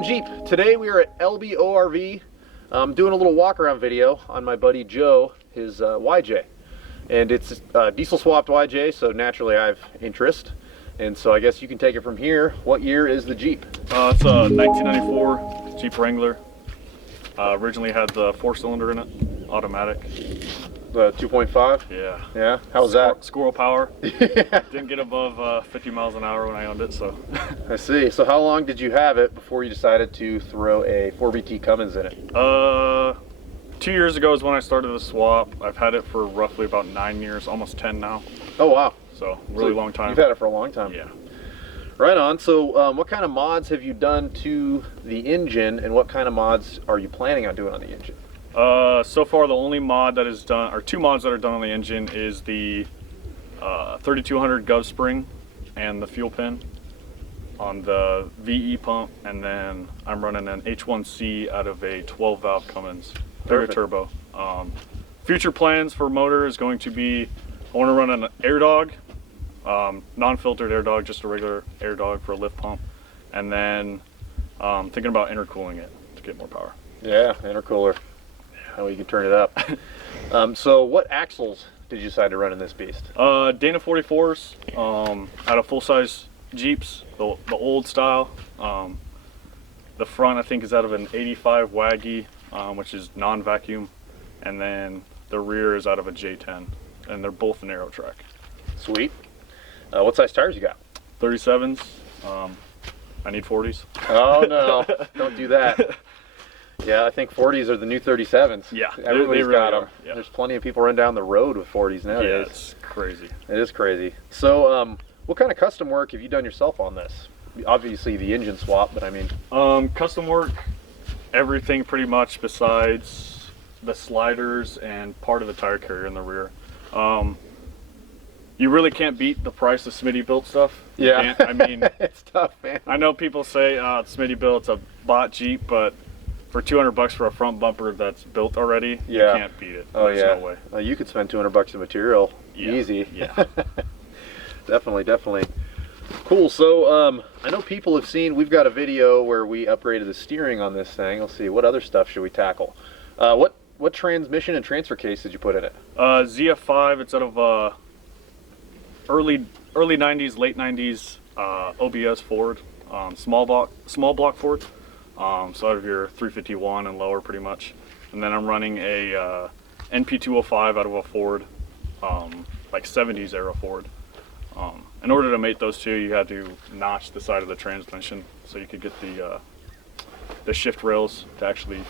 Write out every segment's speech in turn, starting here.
Bleepin' Jeep. Today we are at LBORV doing a little walk-around video on my buddy Joe, his YJ. And it's diesel swapped YJ, so naturally I have interest. And so I guess you can take it from here. What year is the Jeep? It's a 1994 Jeep Wrangler. Originally had the 4-cylinder in it, automatic. The 2.5? Yeah. Yeah? How was that? Squirrel power. Yeah. Didn't get above 50 miles an hour when I owned it, so. I see. So how long did you have it before you decided to throw a 4BT Cummins in it? 2 years ago is when I started the swap. I've had it for roughly about 9 years, almost 10 now. Oh wow. So really long time. You've had it for a long time. Yeah. Right on. So what kind of mods have you done to the engine, and what kind of mods are you planning on doing on the engine? So far the only mod that is done, or two mods that are done on the engine, is the 3200 gov spring and the fuel pin on the VE pump, and then I'm running an H1C out of a 12 valve Cummins bigger turbo. Future plans for motor is going to be, I want to run an air dog, non-filtered air dog, just a regular air dog for a lift pump, and then thinking about intercooling it to get more power. Yeah, intercooler. How you can turn it up. So what axles did you decide to run in this beast? Dana 44s out of full-size Jeeps, the old style. The front I think is out of an 85 Waggy, which is non-vacuum, and then the rear is out of a J10, and they're both narrow track. Sweet. What size tires you got? 37s. I need 40s. Oh no, don't do that. Yeah, I think 40s are the new 37s. Yeah, everybody's really got them. Yeah. There's plenty of people running down the road with 40s nowadays. Yeah, it's crazy. It is crazy. So, what kind of custom work have you done yourself on this? Obviously the engine swap, but I mean... Custom work, everything pretty much besides the sliders and part of the tire carrier in the rear. You really can't beat the price of Smitty built stuff. Yeah. I mean... It's tough, man. I know people say it's Smitty built, it's a bought Jeep, but for $200 for a front bumper that's built already, yeah, you can't beat it. Oh, There's yeah. no way. You could spend $200 in material. Yeah. Easy. Yeah. Definitely, definitely. Cool. So I know people have seen, we've got a video where we upgraded the steering on this thing. Let's see, what other stuff should we tackle? What transmission and transfer case did you put in it? ZF5. It's out of early 90s, late 90s OBS Ford, small block Ford. So out of your 351 and lower pretty much. And then I'm running a NP205 out of a Ford, like 70s era Ford. In order to mate those two, you had to notch the side of the transmission so you could get the shift rails to actually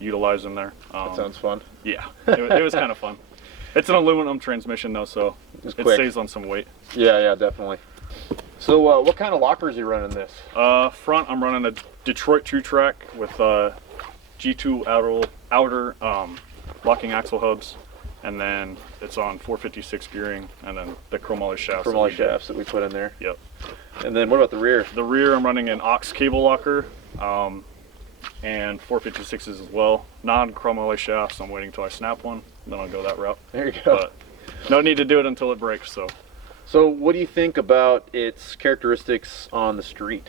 utilize them there. That sounds fun. Yeah, it was kind of fun. It's an aluminum transmission though, so it saves on some weight. Yeah, yeah, definitely. So what kind of lockers are you running this? Front, I'm running a Detroit True Track with G2 outer locking axle hubs, and then it's on 456 gearing, and then the chromoly shafts. Chromoly shafts that we put in there. Yep. And then what about the rear? The rear, I'm running an aux cable locker, and 456s as well. Non-chromoly shafts. I'm waiting until I snap one, then I'll go that route. There you go. But no need to do it until it breaks. So what do you think about its characteristics on the street?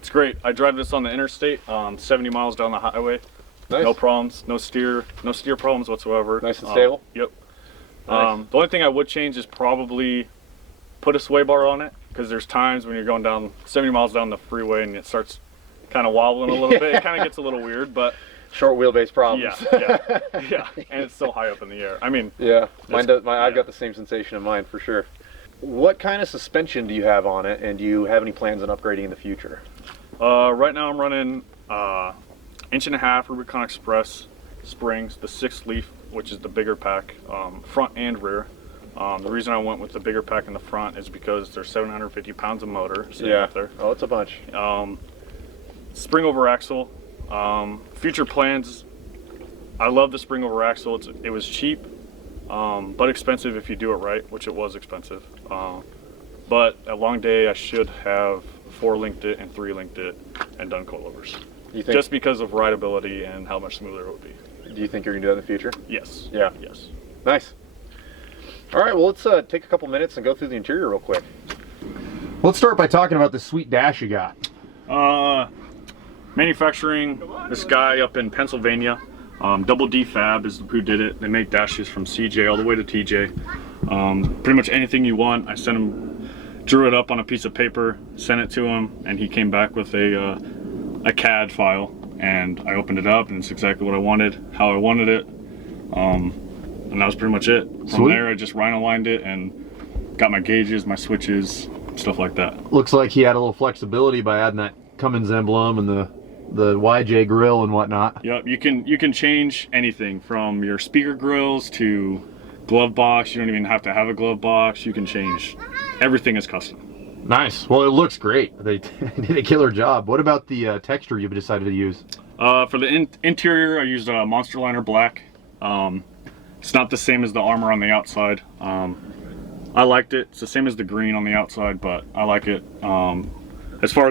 It's great. I drive this on the interstate, 70 miles down the highway. Nice. No problems, no steer problems whatsoever. Nice and stable? Yep. Nice. The only thing I would change is probably put a sway bar on it, because there's times when you're going down 70 miles down the freeway and it starts kind of wobbling a little bit. It kind of gets a little weird, but... Short wheelbase problems. Yeah, and it's still high up in the air. I mean... Yeah, I've got the same sensation in mine for sure. What kind of suspension do you have on it, and do you have any plans on upgrading in the future? Right now I'm running 1.5 inch Rubicon Express springs, the 6 leaf, which is the bigger pack, front and rear. The reason I went with the bigger pack in the front is because there's 750 pounds of motor sitting up there. Oh, it's a bunch. Spring over axle. Future plans, I love the spring over axle. It was cheap, but expensive if you do it right, which it was expensive. But a long day I should have 4-linked it and 3-linked it and done coilovers. Just because of rideability and how much smoother it would be. Do you think you're going to do that in the future? Yes. Yeah. Yes. Nice. All right, well, let's take a couple minutes and go through the interior real quick. Let's start by talking about this sweet dash you got. Manufacturing, this guy up in Pennsylvania, Double D Fab is who did it. They make dashes from CJ all the way to TJ. Pretty much anything you want. I sent him, drew it up on a piece of paper, sent it to him, and he came back with a CAD file, and I opened it up, and it's exactly what I wanted, how I wanted it, and that was pretty much it. From there, I just rhino lined it and got my gauges, my switches, stuff like that. Looks like he had a little flexibility by adding that Cummins emblem and the YJ grill and whatnot. Yep, you can change anything from your speaker grills to glove box. You don't even have to have a glove box. You can change. Everything is custom. Nice. Well, it looks great. They did a killer job. What about the texture you've decided to use? For the interior, I used a Monster Liner Black. It's not the same as the armor on the outside. I liked it. It's the same as the green on the outside, but I like it. As far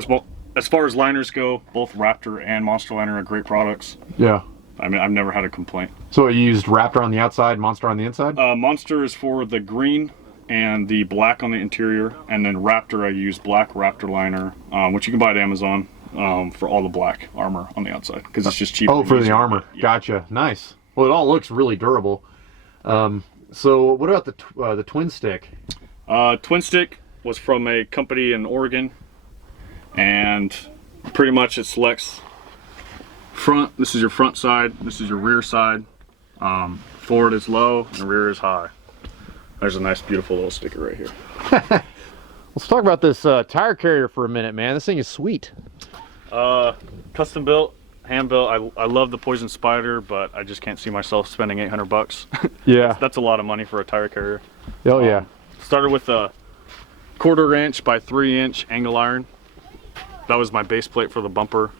as liners go, both Raptor and Monster Liner are great products. Yeah. I mean, I've never had a complaint. So you used Raptor on the outside, Monster on the inside? Monster is for the green and the black on the interior, and then Raptor I use black Raptor liner, which you can buy at Amazon, for all the black armor on the outside, because it's just cheaper. Oh, for the armor. Yeah. Gotcha. Nice. Well, it all looks really durable. So what about the twin stick? Twin stick was from a company in Oregon, and pretty much it selects front. This is your front side. This is your rear side. Forward is low and rear is high. There's a nice, beautiful little sticker right here. Let's talk about this tire carrier for a minute, man. This thing is sweet. Custom built, hand built. I love the Poison Spider, but I just can't see myself spending 800 bucks. Yeah. That's a lot of money for a tire carrier. Oh yeah. Started with a 1/4 inch by 3 inch angle iron. That was my base plate for the bumper,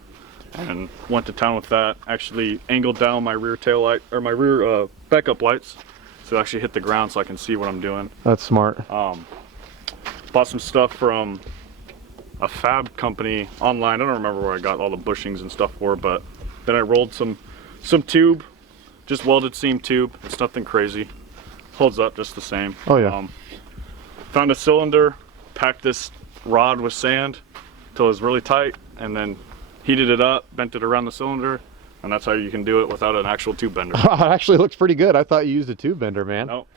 and went to town with that. Actually angled down my rear tail light, or my rear backup lights, so it actually hit the ground so I can see what I'm doing. That's smart. Bought some stuff from a fab company online. I don't remember where I got all the bushings and stuff for, but then I rolled some tube, just welded seam tube. It's nothing crazy. Holds up just the same. Oh yeah. Found a cylinder, packed this rod with sand till it was really tight, and then heated it up, bent it around the cylinder, and that's how you can do it without an actual tube bender. It actually looks pretty good. I thought you used a tube bender, man. Nope.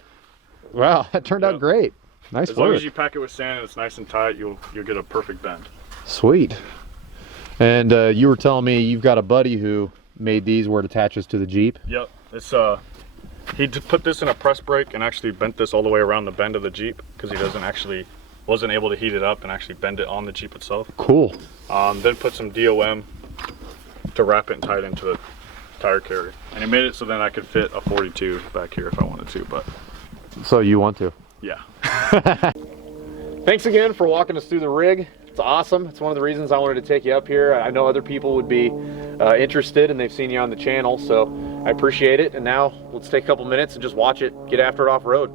Wow, that turned out great. Nice As work. long as you pack it with sand and it's nice and tight, you'll get a perfect bend. Sweet. And you were telling me you've got a buddy who made these where it attaches to the Jeep. Yep. It's he put this in a press brake and actually bent this all the way around the bend of the Jeep, because he wasn't able to heat it up and actually bend it on the Jeep itself. Cool. Then put some DOM to wrap it and tie it into the tire carrier, and he made it so then I could fit a 42 back here if I wanted to. But So you want to? yeah. Thanks again for walking us through the rig. It's awesome. It's one of the reasons I wanted to take you up here. I know other people would be interested, and they've seen you on the channel, so I appreciate it. And now let's take a couple minutes and just watch it get after it off road.